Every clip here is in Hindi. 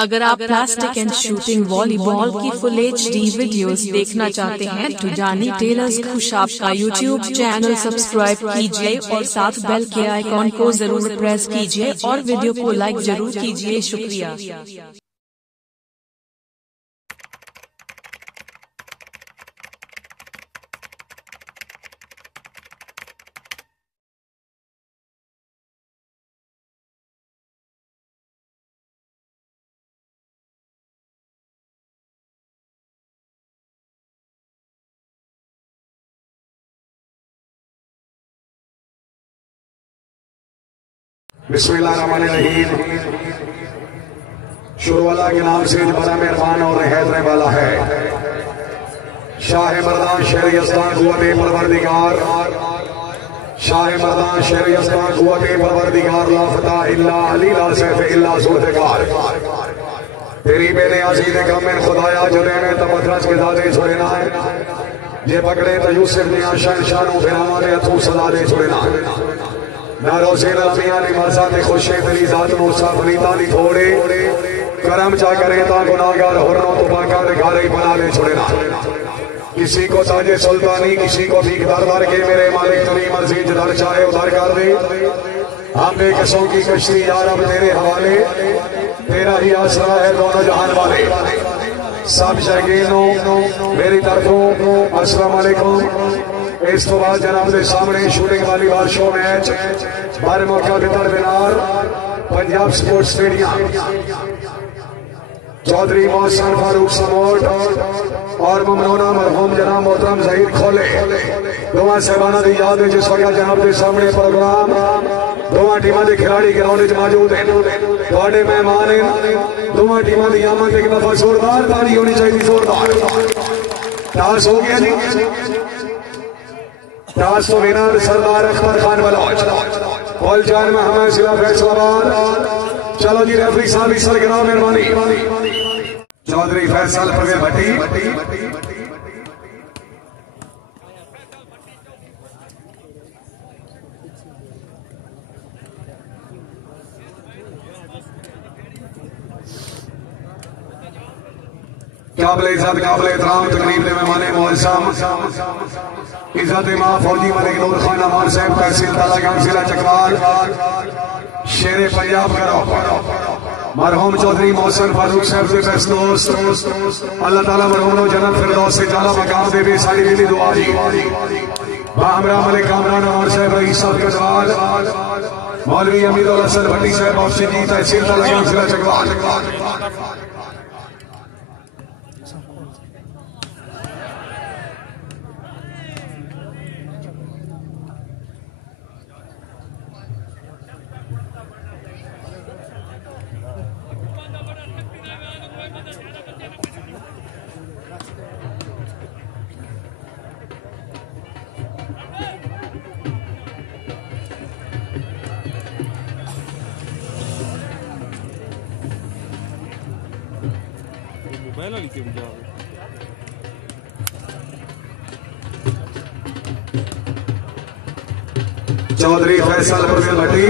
अगर आप प्लास्टिक एंड शूटिंग वॉलीबॉल की फुल HD वीडियोस देखना चाहते हैं तो जानी टेलर्स खुशाब का यूट्यूब चैनल सब्सक्राइब कीजिए और साथ बेल के आइकॉन को जरूर प्रेस कीजिए और वीडियो को लाइक जरूर कीजिए। शुक्रिया। बिस्मिल्लाहिर्रहमानिर्रहीम। शुरू अल्लाह के नाम से बड़ा मेहरबान और रहमत वाला है। शाह मर्दान शेर यज़दान कुव्वते परवरदिगार, शाह मर्दान शेर यज़दान कुव्वते परवरदिगार, ला फता इल्ला अली ला सैफ इल्ला ज़ुल्फ़िकार। तेरी बेने अज़ीज़ कम में खुदाया जुदे में तबदरस के दादे छुड़ेना है। जे पकड़े तो यूसुफ ने आशान शानों फिरामा ने अथू सदा दे छुड़ेना है। नारोज़े नबियां ने मरज़ात खुशे तेरी ज़ात मूसा फरीदा नी थोड़े करम जा करे ता गुनाहगार होरनो तो बाका दे घरे बना ले छोड़ना। किसी को ताजे सुल्तानी किसी को भीख दर दर के मेरे मालिक तेरी मर्जी जिधर चाहे उधर कर दे। हम बेकसों की कश्ती यार अब तेरे हवाले, तेरा ही आसरा है दोनों जहान वाले। सब शकीनों मेरी तरफों अस्सलाम वालेकुम। इस तो बाद जनाब के सामने शूटिंग वाली बार शो मैच बार मौका बितर बिनार पंजाब स्पोर्ट्स स्टेडियम चौधरी मोहसन फारूक समोट और ममनूना मरहूम जनाब मोहतरम ज़हीर खोले दोवां साहबाना की याद है जिस वक्त जनाब के सामने प्रोग्राम दोवां टीमों के खिलाड़ी ग्राउंड में मौजूद हैं। थोड़े मेहमान हैं दोवां टीमों की आमद एक दफा जोरदार ताली होनी चाहिए। जोरदार टास हो गया जी। टास तो विनर सरदार अख्तर खान बलोच बॉल जान में हमें जिला फैसलाबाद। चलो जी रेफरी साहब इस सरगराम मेहरबानी। चौधरी फैसल परवेज भट्टी काबिल इज्जत काबिल एहतराम तकरीब के मेहमान मोहतरम इज्जत मां फौजी मलिक नूर खान अमान साहब तहसील तालागंज जिला चकवाल शेर पंजाब करो मरहूम चौधरी मोहसन फारूक साहब के बेस्ट दोस्त अल्लाह ताला मरहूम जन्नत फिरदौस से जाला मकाम दे सारी दिली दुआ जी। बामरा मलिक कामरान अमान साहब रईस साहब कजवाल मौलवी अमीरुल हसन भट्टी साहब ऑफिस जी तहसील तालागंज जिला चकवाल। चौधरी फैसल परवेज भट्टी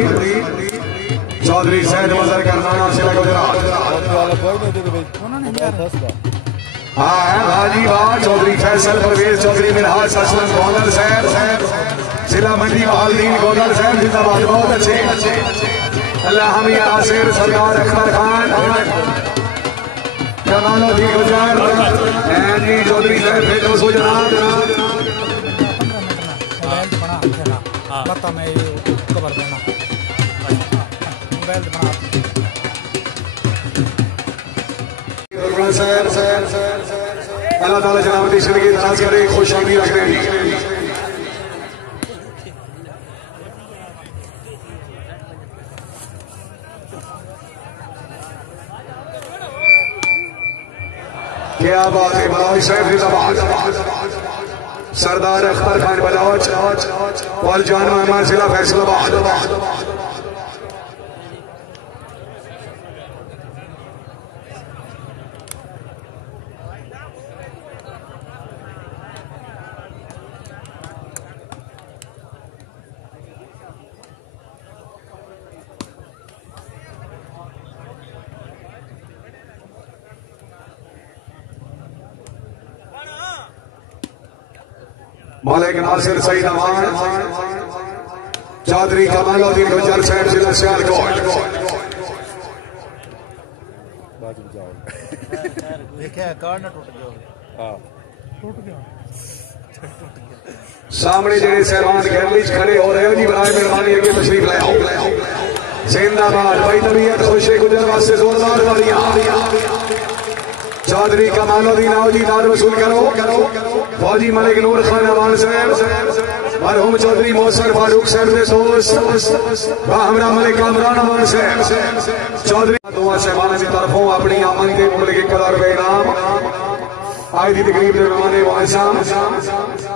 चौधरी सैद मजर करनाना जिला गुजरात। हाँ हाजी वाह चौधरी फैसल परवेज चौधरी मिनहाज असलम गोंदल साहब जिला मंडी बहालदीन गोंदल साहब जिंदाबाद। बहुत अच्छे अल्लाह हमी आसिर सरदार अख्तर खान जमानो जी गुजर जी चौधरी साहब भेजो सो जनाब। पता मैं खबर देना मोबाइल बना अल्लाह ताला जनाब की जिंदगी दराज करे खुशहाली रखने की। क्या बात है बलौच साहब जिंदाबाद। सरदार अख्तर खान बलौच और जान महमद जिला फैसलाबाद। मलिक नासिर सईद अमान चौधरी कमालुद्दीन गुजर साहब जिला सियालकोट। सामने जेडे सहमान गैलरी खड़े हो रहे हो जी, बराए मेहरबानी अगे तशरीफ ले आओ। जिंदाबाद भाई तबीयत खुशी गुजर वास्ते जोरदार तालियां। चौधरी कमालुद्दीन आओ जी, नाद वसूल करो। फौजी मलिक नूर खान अमान साहब, मरहूम चौधरी मोहसिन फारूक साहब के दोस्त हमरा मलिक कामरान अमान साहब, चौधरी दुआ साहबान की तरफों अपनी आमन के मुल्क के कदर बेनाम आज की तकरीब के मेहमान मुआज़्ज़म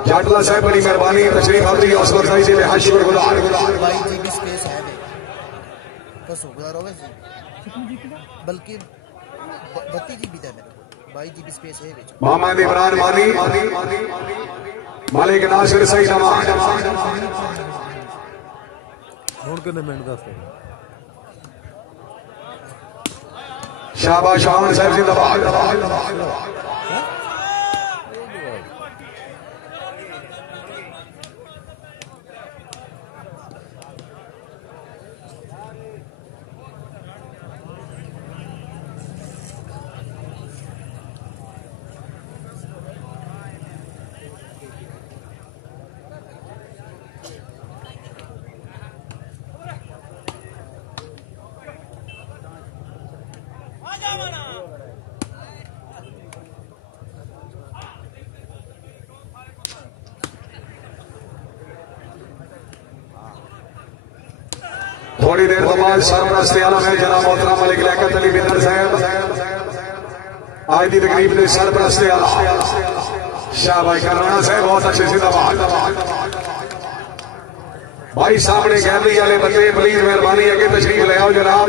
जाटला साहब बड़ी मेहरबानी तशरीफ आती है हौसला अफजाई से बेहद शुक्रगुजार। बल्कि 32 GB है मेरे 22 GB स्पेस है विच। मोहम्मद इमरान मानी मलिक नासिर सईद अमान हुण किन्ने मिनट दस शाबाश शान साहब जिंदाबाद। थोड़ी देर के बाद सरपरस्ती आलम है जनाब मोहतरम मलिक लियाकत अली बिदर साहब आज की तकरीब के सरपरस्ती आलम शाह भाई कराना साहब बहुत अच्छे जिंदाबाद। भाई सामने गैलरी वाले बंदे प्लीज मेहरबानी अगे तशरीफ ले आओ जनाब।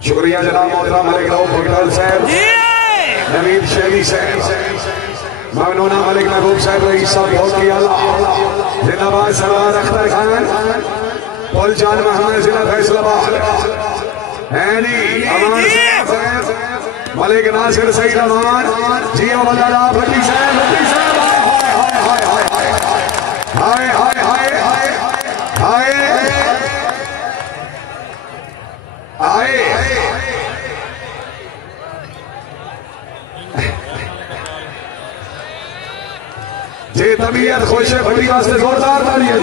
शुक्रिया जनाब मोहतरम मलिक राउफ भगटाल साहब, नवीद शैली साहब, ममनूना मलिक महबूब साहब, रईस साहब बहुत की आला जिंदाबाद। सरदार अख्तर खान पुल जान महमद जिला फैसलाबाद है जी अमान साहब, मलिक नासिर सईद अमान जिया वल्ला भट्टी साहब, भट्टी साहब हाय हाय हाय हाय हाय हाय हाय हाय जे तबीयत खुश है भट्टी वास्ते जोरदार तालियां।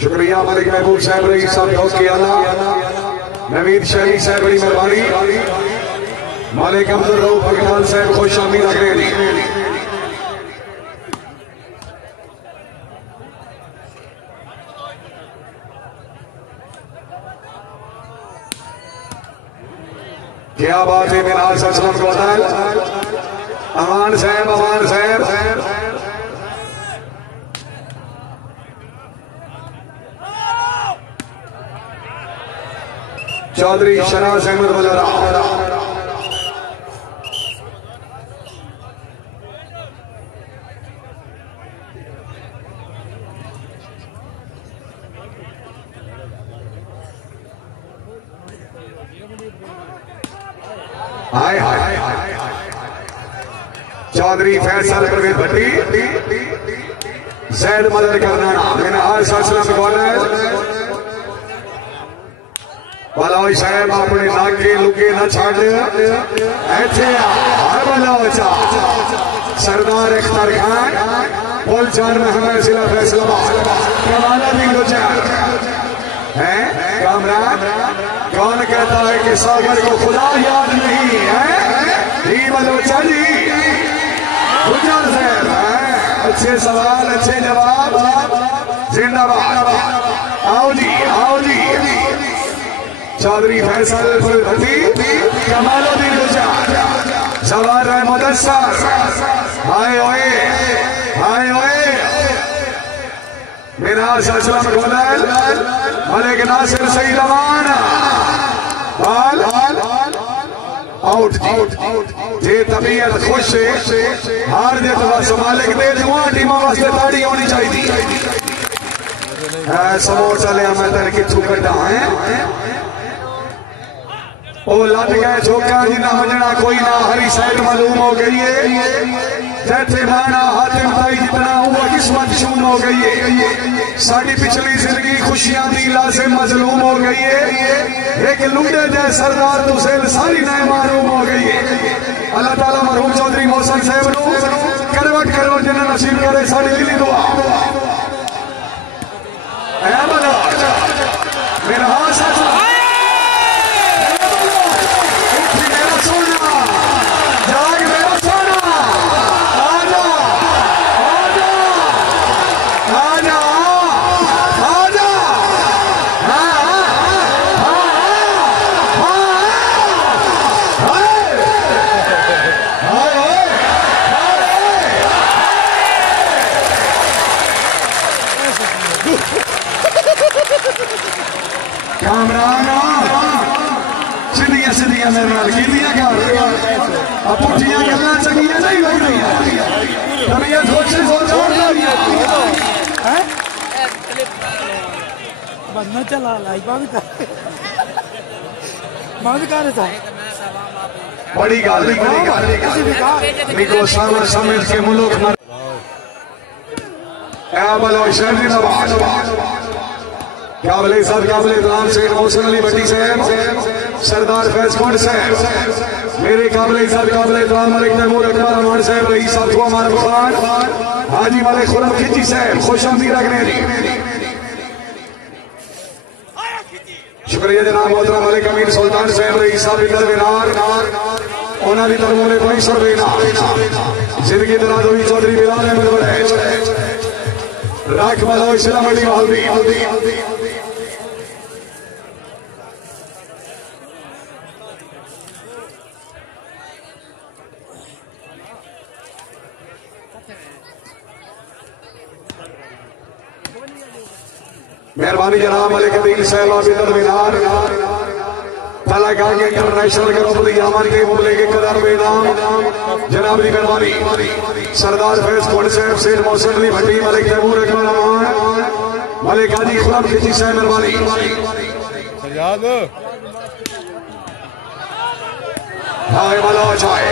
शुक्रिया मलिक महबूब साहब, रईस साहब बहुत की आला, नवीद शैली साहब बड़ी मेहरबानी, मलिक अब्दुल रऊफ भगटाल साहब खुश आमीद अंग्रेजी। क्या बात है मिनाल सलाम को अमान साहब, अमान साहब चौधरी शनाज अहमद वजरा हाय हाय चौधरी फैसल परवेज भट्टी जैद मदद करना मिनाल सलाम कॉर्नर बलोच साहब अपने नाके लुके न छाड़ बलोच सरदार अख्तर खान पुल चार महमद जिला फैसलाबाद है कामरान। कौन कहता है कि सागर को खुदा याद नहीं है? जी बलोचा जी गुजर साहब अच्छे सवाल अच्छे जवाब जिंदाबाद। आओ जी आओ जी। चौधरी फैसल फुलभट्टी कमालुद्दीन गुलजार सवार है मुदस्सर। हाय ओए हाय ओए मिराज असलम गोलल मलिक नासिर सईद अमान बाल आउट जे तबीयत खुश हार जे तो बस मालिक दे दुआ टीमां वास्ते ताड़ी होनी चाहिए। समोसा लिया मैं तेरे किथू कटा है ओ लट गए झोंका जिन्ना वजना कोई ना हरी साइड मालूम हो गई है। जैसे माना हातिम ताई जितना हुआ किस्मत चून हो गई है। साड़ी पिछली जिंदगी खुशियां दी लाज़िम मजलूम हो गई है। एक लुंडे जै सरदार तुसेल सारी नए मालूम हो गई है। अल्लाह ताला मरहूम चौधरी मोहसन साहब नु करवट करवट जिन्ना नसीब करे साड़ी दिली दुआ। ऐ बला मेरा हाथ सीधिया मेरे नाल कीतियां कर पुठियां गल्लां चंगियां नहीं लगदियां। तबीयत खुश हो बंद चला लाई बंद कर बड़ी गल निको सामने समझ के मुल्क में बलो शहरी नवाज काबिल इज़्ज़त काबिल एहतराम सैयद मोहसिन अली भट्टी साहब सरदार फैज कुंड साहब मेरे काबिल इज़्ज़त काबिल एहतराम मलिक तैमूर अकबर अमान साहब रईस साहब को अमान खान हाजी मलिक खुरम खिची साहब खुश आमदीद रखने जी। शुक्रिया जनाब मोहतरम मलिक अमीर सुल्तान साहब रईस साहब इंदर बिनार उन्होंने तरमूले 500 रुपये जिंदगी दराज हुई चौधरी बिलाल अहमद बड़े राख वाला इस्लाम अली हल्दी मेहरबानी जनाब मलिक अदील साहब आबिदर बिनार तलाका के इंटरनेशनल ग्रुप दी यामन के मुबले के कदर बेनाम जनाब दी मेहरबानी सरदार फैज कुंड साहब सैयद मोहसिन अली भट्टी मलिक तैमूर अकबर अमान मलिक हाजी खुरम खिची साहब मेहरबानी हाय वाला चाय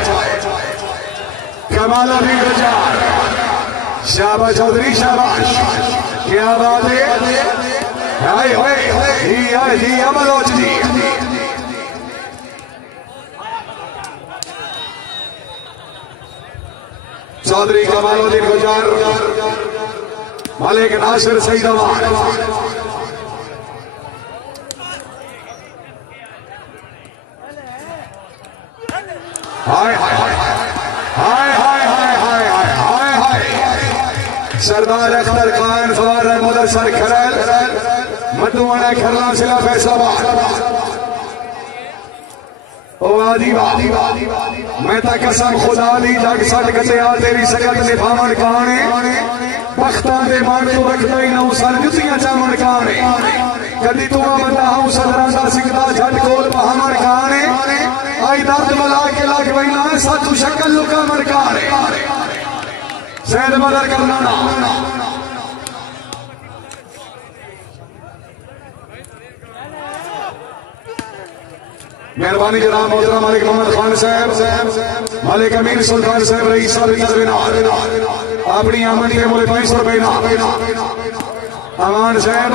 कमालुद्दीन गुलजार शाबाश चौधरी शाबाश क्या बात है। हाय हाय जी अमलोच जी चौधरी कमालुद्दीन गुलजार मलिक नासिर सईद अमान हाय हाय हाय हाय हाय हाय हाय हाय सरदार अख्तर खान सवार मुदस्सर खरल मधुआना खरला जिला फैसलाबाद मैं तो कसम खुदा दी जग सट कटिया तेरी सकत निभावन काने बख्तां दे मान तू रखदा ही ना सर जुतियां चावण काने कदी तू बंदा हूं सदरां दा सिकदा झट कोल बहावन काने आई दर्द मला के लग बैना सातू शक्ल लुका मन काने सैद बदर करना ना मेहरबानी जनाब मोहतरम मलिक मोहम्मद खान साहब मलिक अमीर सुल्तान साहब रईस साहब अपनी आमन के मुले 500 रुपये ना अमान साहब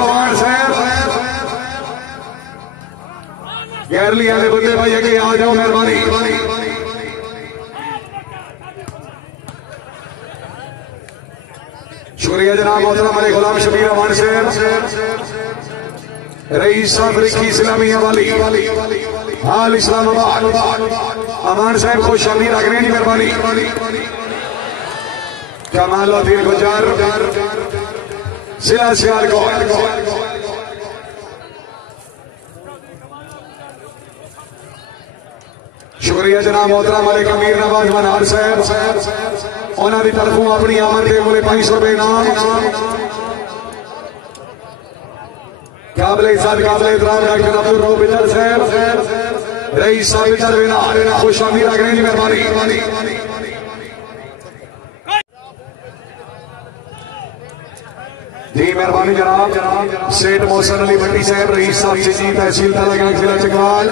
गैरली वाले बंदे भाई अगे आ जाओ मेहरबानी शुक्रिया जनाब मोहतरम मलिक गुलाम शबीर अमान साहब रईस साहब रिकी इस्लामिया वाली हाल इस्लामाबाद अमान साहब खुश आमदीद रखने की मेहरबानी कमालुद्दीन गुजर जिला सियालकोट। शुक्रिया जनाब मोहतरम मलिक अमीर नवाज मनार साहब उन्होंने तरफों अपनी आमद के बोले 500 रुपए इनाम। काबिल इज्जत काबिल एहतराम डॉक्टर अब्दुल रऊफ बिदर साहब रईस साहब बिदर खुश आमीर अग्रणी जी मेहरबानी। जी मेहरबानी जनाब सेठ मोहसन अली भट्टी साहब रईस साहब जी तहसील तलागंज जिला चकवाल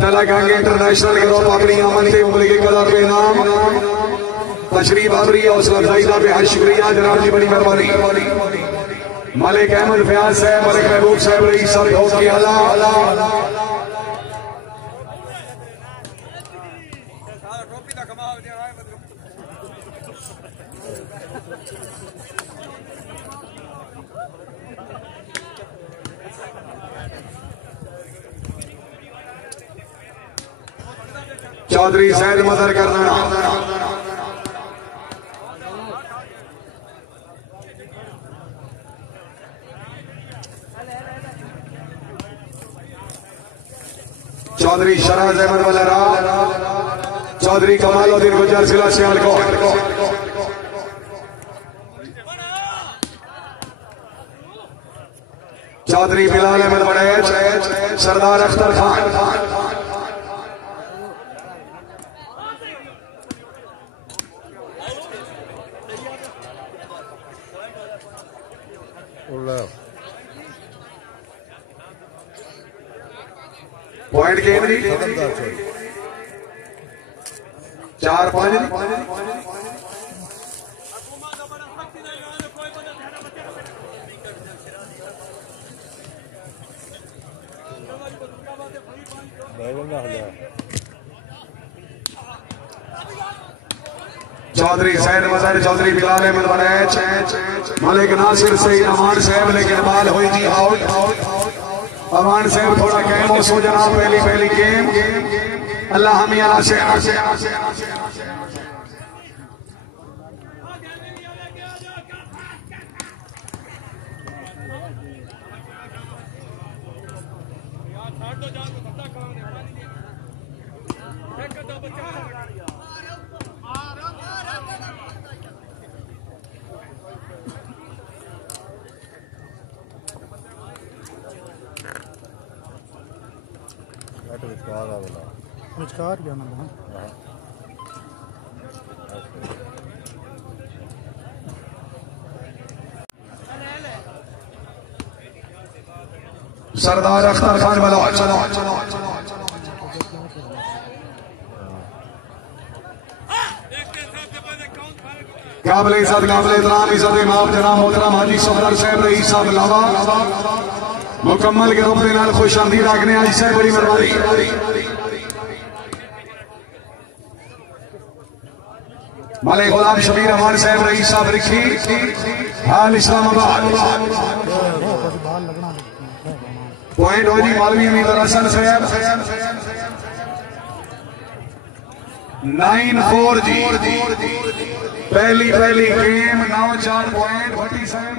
तलागंज इंटरनेशनल ग्रुप अपनी आमद से उम्र के कदर पे नाम तशरीफ आवरी हौसला अफजाई का बेहद शुक्रिया जनाब जी बड़ी मेहरबानी। मलिक अहमद फयाज साहब मलिक महबूब साहब रईस साहब बहुत की आला चौधरी सैद मदर करना चौधरी शराज अहमद वलरा चौधरी कमालुद्दीन गुजर जिला सियालकोट। चौधरी बिलाल अहमद बड़ैच सरदार अख्तर खान पॉइंट गेम जी 4-5 चौधरी सैद मजहर चौधरी बिलाल अहमद बड़ैच मलिक नासिर सईद अमान साहब लेकिन बाल हुई जी आउट। अमान साहब थोड़ा कैम हो सो जनाब पहली गेम अल्लाह हमी अला से विचकार क्या ना सरदार अख्तर खान बलौच काबिल इज्जत काबिल एहतराम इज्जत इमाम जनाब मोहतरम हाजी सफदर साहब रईस साहब लावा मुकम्मल के रूप में खुश आमदीद आगने आज साहब बड़ी मेहरबानी। मलिक गुलाम शबीर अमान साहब रईस साहब रिखी हाल इस्लामाबाद पॉइंट हो जी मौलवी अमीर हसन साहब 9-4 जी पहली गेम 9-4 पॉइंट भट्टी साहब